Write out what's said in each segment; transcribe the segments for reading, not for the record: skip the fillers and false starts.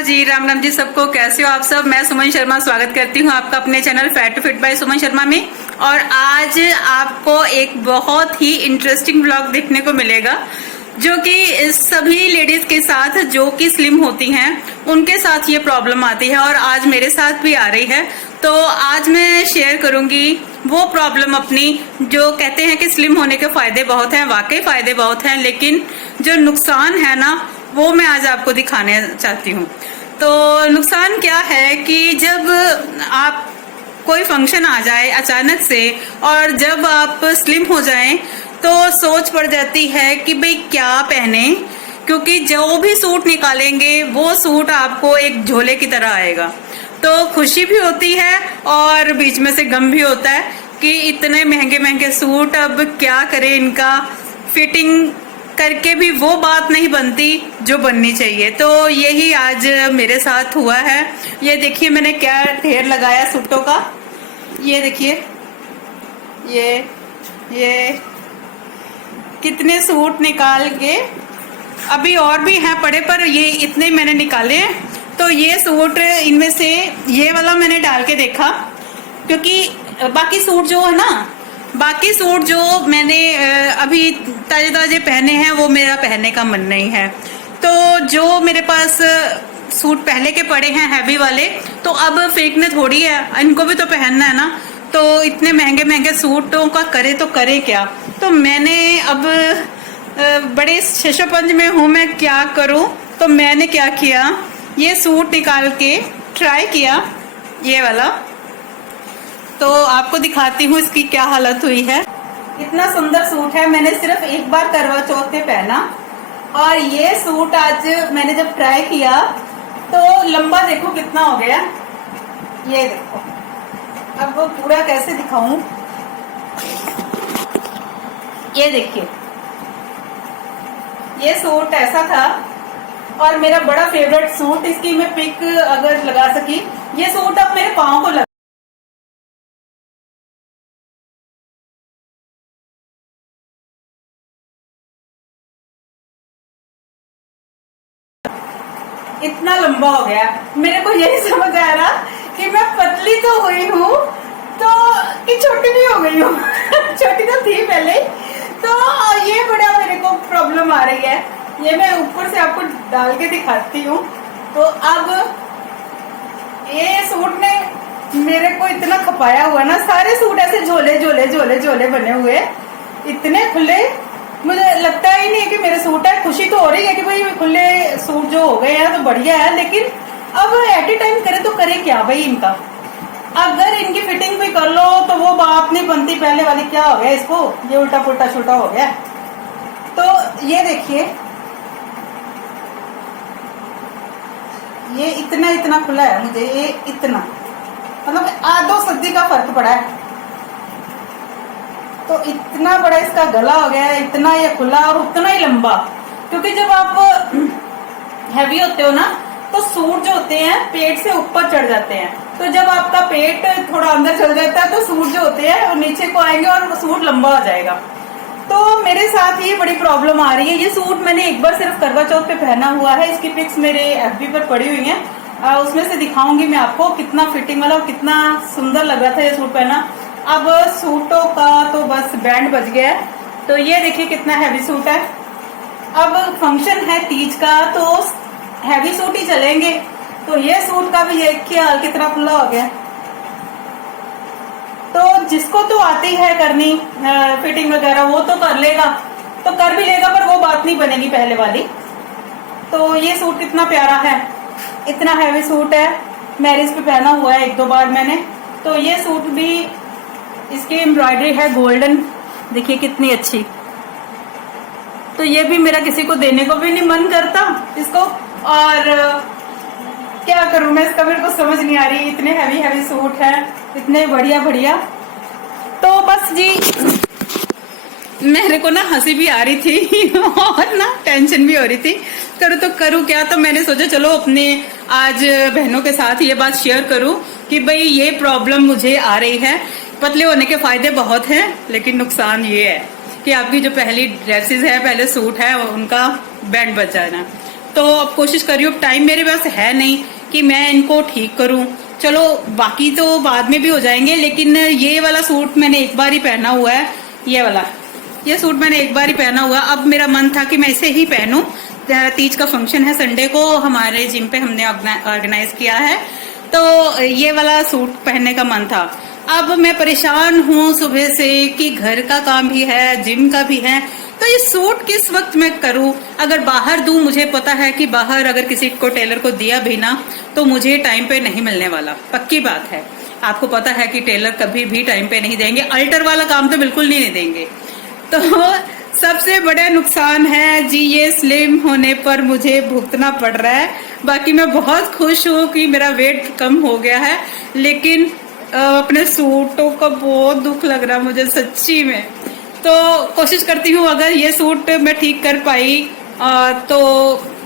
Hello जी, राम राम जी सबको। कैसे हो आप सब? मैं सुमन शर्मा स्वागत करती हूँ आपका अपने channel fat to fit by Suman Sharma में। और आज आपको एक बहुत ही इंटरेस्टिंग ब्लॉग देखने को मिलेगा जो कि सभी लेडीज के साथ जो कि स्लिम होती हैं उनके साथ ये प्रॉब्लम आती है और आज मेरे साथ भी आ रही है। तो आज मैं शेयर करूंगी वो प्रॉब्लम अपनी, जो कहते हैं कि स्लिम होने के फायदे बहुत हैं, वाकई फायदे बहुत हैं, लेकिन जो नुकसान है ना वो मैं आज आपको दिखाने चाहती हूँ। तो नुकसान क्या है कि जब आप कोई फंक्शन आ जाए अचानक से और जब आप स्लिम हो जाएं तो सोच पड़ जाती है कि भाई क्या पहने, क्योंकि जो भी सूट निकालेंगे वो सूट आपको एक झोले की तरह आएगा। तो खुशी भी होती है और बीच में से गम भी होता है कि इतने महंगे महंगे सूट, अब क्या करें, इनका फिटिंग करके भी वो बात नहीं बनती जो बननी चाहिए। तो यही आज मेरे साथ हुआ है। ये देखिए मैंने क्या ढेर लगाया सूटों का। ये देखिए, ये कितने सूट निकाल के, अभी और भी हैं पड़े पर ये इतने मैंने निकाले हैं। तो ये सूट, इनमें से ये वाला मैंने डाल के देखा, क्योंकि बाकी सूट जो है ना, बाकी सूट जो मैंने अभी ताजे ताजे पहने हैं वो मेरा पहनने का मन नहीं है। तो जो मेरे पास सूट पहले के पड़े हैं हैवी वाले, तो अब फेंकने थोड़ी है, इनको भी तो पहनना है ना। तो इतने महंगे महंगे सूटों का करे तो करे क्या। तो मैंने अब बड़े शेषोपंज में हूँ, मैं क्या करूँ। तो मैंने क्या किया, ये सूट निकाल के ट्राई किया, ये वाला। तो आपको दिखाती हूँ इसकी क्या हालत हुई है। इतना सुंदर सूट है, मैंने सिर्फ एक बार करवा चौथ पे पहना। और ये सूट आज मैंने जब ट्राई किया तो लंबा देखो कितना हो गया। ये देखो, अब वो पूरा कैसे दिखाऊं। ये देखिए, ये सूट ऐसा था और मेरा बड़ा फेवरेट सूट, इसकी मैं पिक अगर लगा सकी, ये सूट अब मेरे पाँव को लगा। इतना लंबा हो गया। मेरे को यही समझ आ रहा कि मैं पतली तो हुई हूँ तो कि छोटी भी हो गई हूँ छोटी तो थी पहले। तो ये बड़ा मेरे को प्रॉब्लम आ रही है। ये मैं ऊपर से आपको डाल के दिखाती हूँ। तो अब ये सूट ने मेरे को इतना खपाया हुआ ना, सारे सूट ऐसे झोले झोले झोले झोले बने हुए, इतने खुले, मुझे लगता ही नहीं है कि मेरे सूट है। खुशी तो हो रही है कि भाई खुले सूट जो हो गए हैं तो बढ़िया है, लेकिन अब एट ए टाइम करे तो करे क्या भाई इनका। अगर इनकी फिटिंग भी कर लो तो वो बात नहीं बनती पहले वाली। क्या हो गया इसको, ये उल्टा पुल्टा छोटा हो गया। तो ये देखिए, ये इतना इतना खुला है, मुझे ये इतना, मतलब आधो सदी का फर्क पड़ा है। तो इतना बड़ा इसका गला हो गया है, इतना ये खुला और उतना ही लंबा। क्योंकि जब आप हैवी होते हो ना तो सूट जो होते हैं पेट से ऊपर चढ़ जाते हैं। तो जब आपका पेट थोड़ा अंदर चल जाता है तो सूट जो होते हैं वो नीचे को आएंगे और सूट लंबा हो जाएगा। तो मेरे साथ ये बड़ी प्रॉब्लम आ रही है। ये सूट मैंने एक बार सिर्फ करवा चौथ पे पहना हुआ है, इसकी पिक्स मेरे FB पर पड़ी हुई हैं, उसमें से दिखाऊंगी मैं आपको कितना फिटिंग वाला, कितना सुंदर लग रहा था ये सूट पहना। अब सूटों का तो बस बैंड बज गया है। तो ये देखिए कितना हैवी सूट है। अब फंक्शन है तीज का तो हैवी सूट ही चलेंगे। तो ये सूट का भी देखिए हाल कितना खुला हो गया। तो जिसको तो आती है करनी फिटिंग वगैरह वो तो कर लेगा, तो कर भी लेगा, पर वो बात नहीं बनेगी पहले वाली। तो ये सूट कितना प्यारा है, इतना हैवी सूट है, मैरिज पे पहना हुआ है एक दो बार मैंने। तो ये सूट भी, इसकी एम्ब्रॉयडरी है गोल्डन, देखिए कितनी अच्छी। तो ये भी मेरा किसी को देने को भी नहीं मन करता इसको, और क्या करूं मैं इसका, मेरे को समझ नहीं आ रही। इतने हैवी हैवी सूट है, इतने बढ़िया बढ़िया। तो बस जी मेरे को ना हंसी भी आ रही थी और ना टेंशन भी हो रही थी, करूँ तो करूँ क्या। तो मैंने सोचा चलो अपने आज बहनों के साथ ये बात शेयर करूँ कि भाई ये प्रॉब्लम मुझे आ रही है। पतले होने के फायदे बहुत हैं, लेकिन नुकसान ये है कि आपकी जो पहली ड्रेसेस है, पहले सूट है, उनका बैंड बच जाना। तो अब कोशिश कर रही हूँ, टाइम मेरे पास है नहीं कि मैं इनको ठीक करूं। चलो बाकी तो बाद में भी हो जाएंगे, लेकिन ये वाला सूट मैंने एक बार ही पहना हुआ है, ये वाला, ये सूट मैंने एक बार ही पहना हुआ। अब मेरा मन था कि मैं इसे ही पहनूं। तीज का फंक्शन है संडे को, हमारे जिम पे हमने ऑर्गेनाइज किया है, तो ये वाला सूट पहनने का मन था। अब मैं परेशान हूँ सुबह से कि घर का काम भी है, जिम का भी है, तो ये सूट किस वक्त मैं करूं? अगर बाहर दूं, मुझे पता है कि बाहर अगर किसी को टेलर को दिया भी ना तो मुझे टाइम पे नहीं मिलने वाला, पक्की बात है। आपको पता है कि टेलर कभी भी टाइम पे नहीं देंगे, अल्टर वाला काम तो बिल्कुल नहीं देंगे। तो सबसे बड़ा नुकसान है जी, ये स्लिम होने पर मुझे भुगतना पड़ रहा है। बाकी मैं बहुत खुश हूँ कि मेरा वेट कम हो गया है, लेकिन अपने सूटों का बहुत दुख लग रहा है मुझे सच्ची में। तो कोशिश करती हूँ अगर ये सूट मैं ठीक कर पाई तो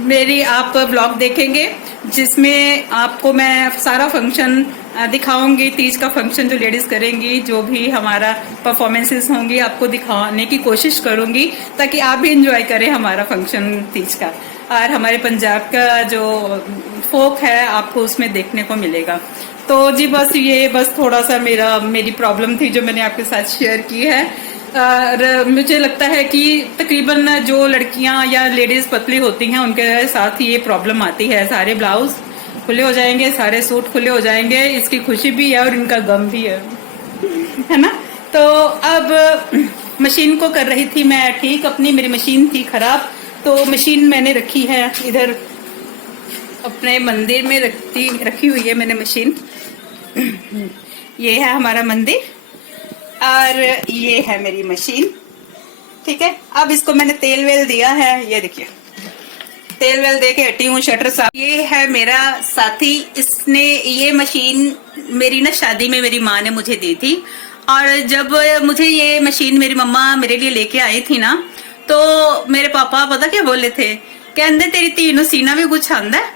मेरी आप ब्लॉग देखेंगे, जिसमें आपको मैं सारा फंक्शन दिखाऊंगी। तीज का फंक्शन जो लेडीज करेंगी, जो भी हमारा परफॉर्मेंसेस होंगी, आपको दिखाने की कोशिश करूंगी ताकि आप भी एंजॉय करें हमारा फंक्शन तीज का। और हमारे पंजाब का जो फोक है आपको उसमें देखने को मिलेगा। तो जी बस थोड़ा सा मेरी प्रॉब्लम थी जो मैंने आपके साथ शेयर की है। और मुझे लगता है कि तकरीबन जो लड़कियां या लेडीज पतली होती हैं उनके साथ ये प्रॉब्लम आती है। सारे ब्लाउज खुले हो जाएंगे, सारे सूट खुले हो जाएंगे, इसकी खुशी भी है और इनका गम भी है ना। तो अब मशीन को कर रही थी मैं ठीक, अपनी मेरी मशीन थी खराब, तो मशीन मैंने रखी है इधर अपने मंदिर में रखी हुई है मैंने मशीन। ये है हमारा मंदिर और ये है मेरी मशीन, ठीक है। अब इसको मैंने तेल वेल दिया है, ये देखिए तेल वेल दे के हटी हूँ, शटर साफ। ये है मेरा साथी, इसने ये मशीन मेरी ना शादी में मेरी माँ ने मुझे दी थी। और जब मुझे ये मशीन मेरी मम्मा मेरे लिए लेके आई थी ना, तो मेरे पापा पता क्या बोले थे, कहते तेरी तीनों सीना भी कुछ आंदा है,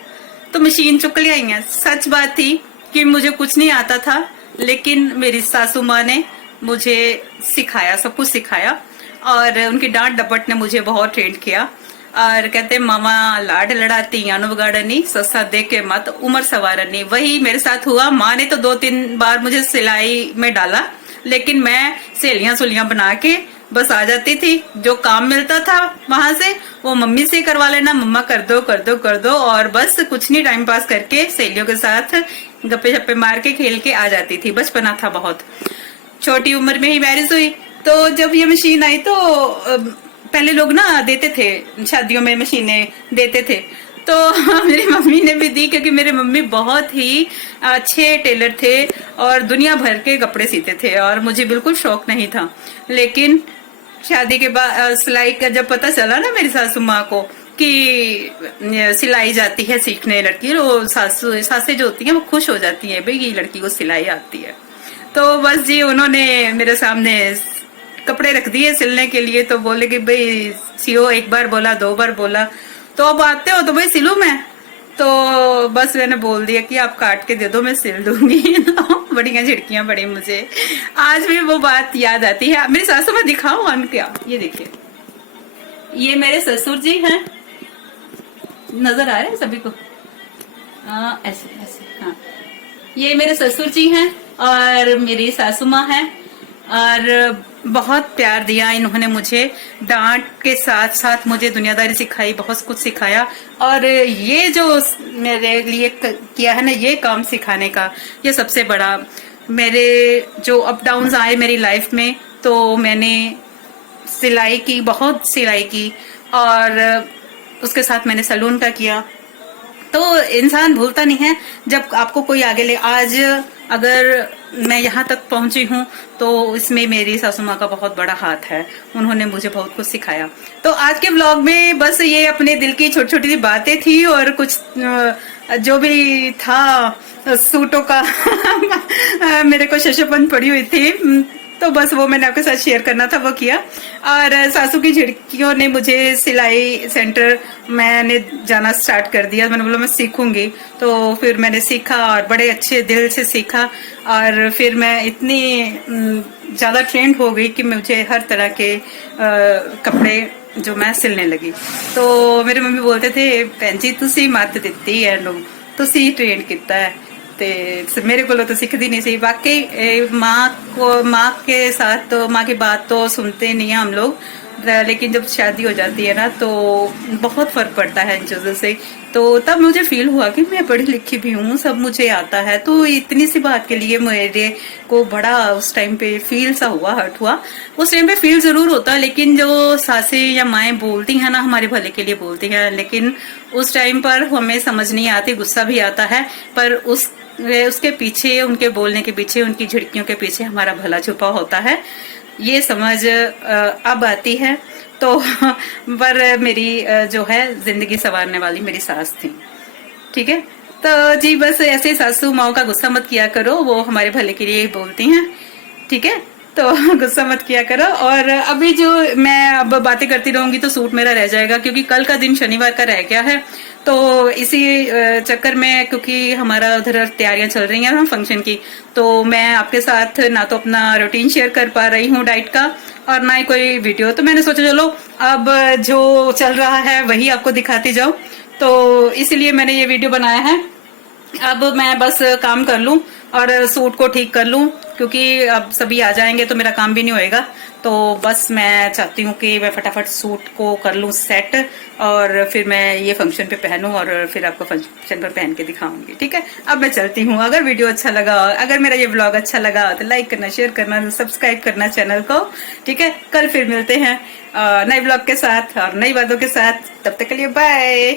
तो मशीन चुक ले आई है। सच बात थी कि मुझे कुछ नहीं आता था, लेकिन मेरी सासू माँ ने मुझे सिखाया, सब कुछ सिखाया, और उनकी डांट डपट ने मुझे बहुत ट्रेंड किया। और कहते मामा लाड लड़ाती यानो बगाड़नी, सस्सा दे के मत उम्र सवारनी। वही मेरे साथ हुआ। माँ ने तो 2-3 बार मुझे सिलाई में डाला, लेकिन मैं सहेलियां सुलियां बना के बस आ जाती थी। जो काम मिलता था वहां से वो मम्मी से करवा लेना, मम्मा कर दो कर दो कर दो, और बस कुछ नहीं टाइम पास करके सहेलियों के साथ गप्पे शप्पे मार के खेल के आ जाती थी। बचपना था बहुत, छोटी उम्र में ही मैरिज हुई। तो जब ये मशीन आई तो पहले लोग ना देते थे, शादियों में मशीनें देते थे, तो मेरी मम्मी ने भी दी, क्योंकि मेरे मम्मी बहुत ही अच्छे टेलर थे और दुनिया भर के कपड़े सीते थे, और मुझे बिल्कुल शौक नहीं था। लेकिन शादी के बाद सिलाई का जब पता चला ना मेरी सासू माँ को कि सिलाई जाती है सीखने लड़की, वो सासें जो होती हैं वो खुश हो जाती है, भाई ये लड़की को सिलाई आती है। तो बस जी उन्होंने मेरे सामने कपड़े रख दिए सिलने के लिए, तो बोले कि भाई सियो, एक बार बोला 2 बार बोला, तो अब आते हो तो भाई सिलूं मैं। तो बस मैंने बोल दिया कि आप काट के दे दो मैं सिल दूंगी। तो बड़ियां झिड़कियां पड़ी मुझे, आज भी वो बात याद आती है। मेरी सासू में दिखाऊं अन क्या, ये देखिए, ये मेरे ससुर जी हैं, नजर आ रहे हैं सभी को? ऐसे ऐसे, हाँ, ये मेरे ससुर जी हैं और मेरी सासू माँ है, और बहुत प्यार दिया इन्होंने मुझे, डांट के साथ साथ मुझे दुनियादारी सिखाई, बहुत कुछ सिखाया। और ये जो मेरे लिए किया है ना ये काम सिखाने का, ये सबसे बड़ा। मेरे जो अप डाउन्स आए मेरी लाइफ में, तो मैंने सिलाई की, बहुत सिलाई की, और उसके साथ मैंने सैलून का किया। तो इंसान भूलता नहीं है जब आपको कोई आगे ले। आज अगर मैं यहाँ तक पहुंची हूँ तो इसमें मेरी सासू माँ का बहुत बड़ा हाथ है, उन्होंने मुझे बहुत कुछ सिखाया। तो आज के व्लॉग में बस ये अपने दिल की छोटी छोटी बातें थी, और कुछ जो भी था सूटों का मेरे को शशपन पड़ी हुई थी, तो बस वो मैंने आपके साथ शेयर करना था, वो किया। और सासू की झिड़कियों ने मुझे सिलाई सेंटर मैंने जाना स्टार्ट कर दिया। मैंने बोला मैं सीखूंगी, तो फिर मैंने सीखा और बड़े अच्छे दिल से सीखा, और फिर मैं इतनी ज्यादा ट्रेंड हो गई कि मुझे हर तरह के कपड़े जो मैं सिलने लगी। तो मेरे मम्मी बोलते थे भैन जी तुसी मत दिती है इहनूं, तुसी ट्रेन किता है। ते मेरे को तो सीखती नहीं सी। वाकई माँ के साथ तो माँ की बात तो सुनते नहीं है हम लोग, लेकिन जब शादी हो जाती है ना तो बहुत फर्क पड़ता है इन चीजों से। तो तब मुझे फील हुआ कि मैं पढ़ी लिखी भी हूँ, सब मुझे आता है। तो इतनी सी बात के लिए मेरे को बड़ा उस टाइम पे फील सा हुआ, हर्ट हुआ। उस टाइम पे फील जरूर होता, लेकिन जो सासें या माएं बोलती हैं ना हमारे भले के लिए बोलती हैं, लेकिन उस टाइम पर हमें समझ नहीं आती, गुस्सा भी आता है, पर उसके पीछे, उनके बोलने के पीछे, उनकी झिड़कियों के पीछे हमारा भला छुपा होता है, ये समझ अब आती है। तो पर मेरी जो है जिंदगी संवारने वाली मेरी सास थी। ठीक है, तो जी बस ऐसे सासू माओ का गुस्सा मत किया करो, वो हमारे भले के लिए ही बोलती हैं। ठीक है, तो गुस्सा मत किया करो। और अभी जो मैं अब बातें करती रहूंगी तो सूट मेरा रह जाएगा, क्योंकि कल का दिन शनिवार का रह गया है। तो इसी चक्कर में, क्योंकि हमारा उधर तैयारियां चल रही हैं ना फंक्शन की, तो मैं आपके साथ ना तो अपना रूटीन शेयर कर पा रही हूँ डाइट का, और ना ही कोई वीडियो। तो मैंने सोचा चलो अब जो चल रहा है वही आपको दिखाती जाऊं, तो इसीलिए मैंने ये वीडियो बनाया है। अब मैं बस काम कर लूं और सूट को ठीक कर लूं, क्योंकि अब सभी आ जाएंगे तो मेरा काम भी नहीं होएगा। तो बस मैं चाहती हूँ कि मैं फटाफट सूट को कर लूं सेट, और फिर मैं ये फंक्शन पे पहनूं और फिर आपको फंक्शन पर पहन के दिखाऊंगी। ठीक है, अब मैं चलती हूँ। अगर वीडियो अच्छा लगा, अगर मेरा ये ब्लॉग अच्छा लगा तो लाइक करना, शेयर करना, सब्सक्राइब करना चैनल को। ठीक है, कल फिर मिलते हैं नए ब्लॉग के साथ और नई बातों के साथ। तब तक के लिए बाय।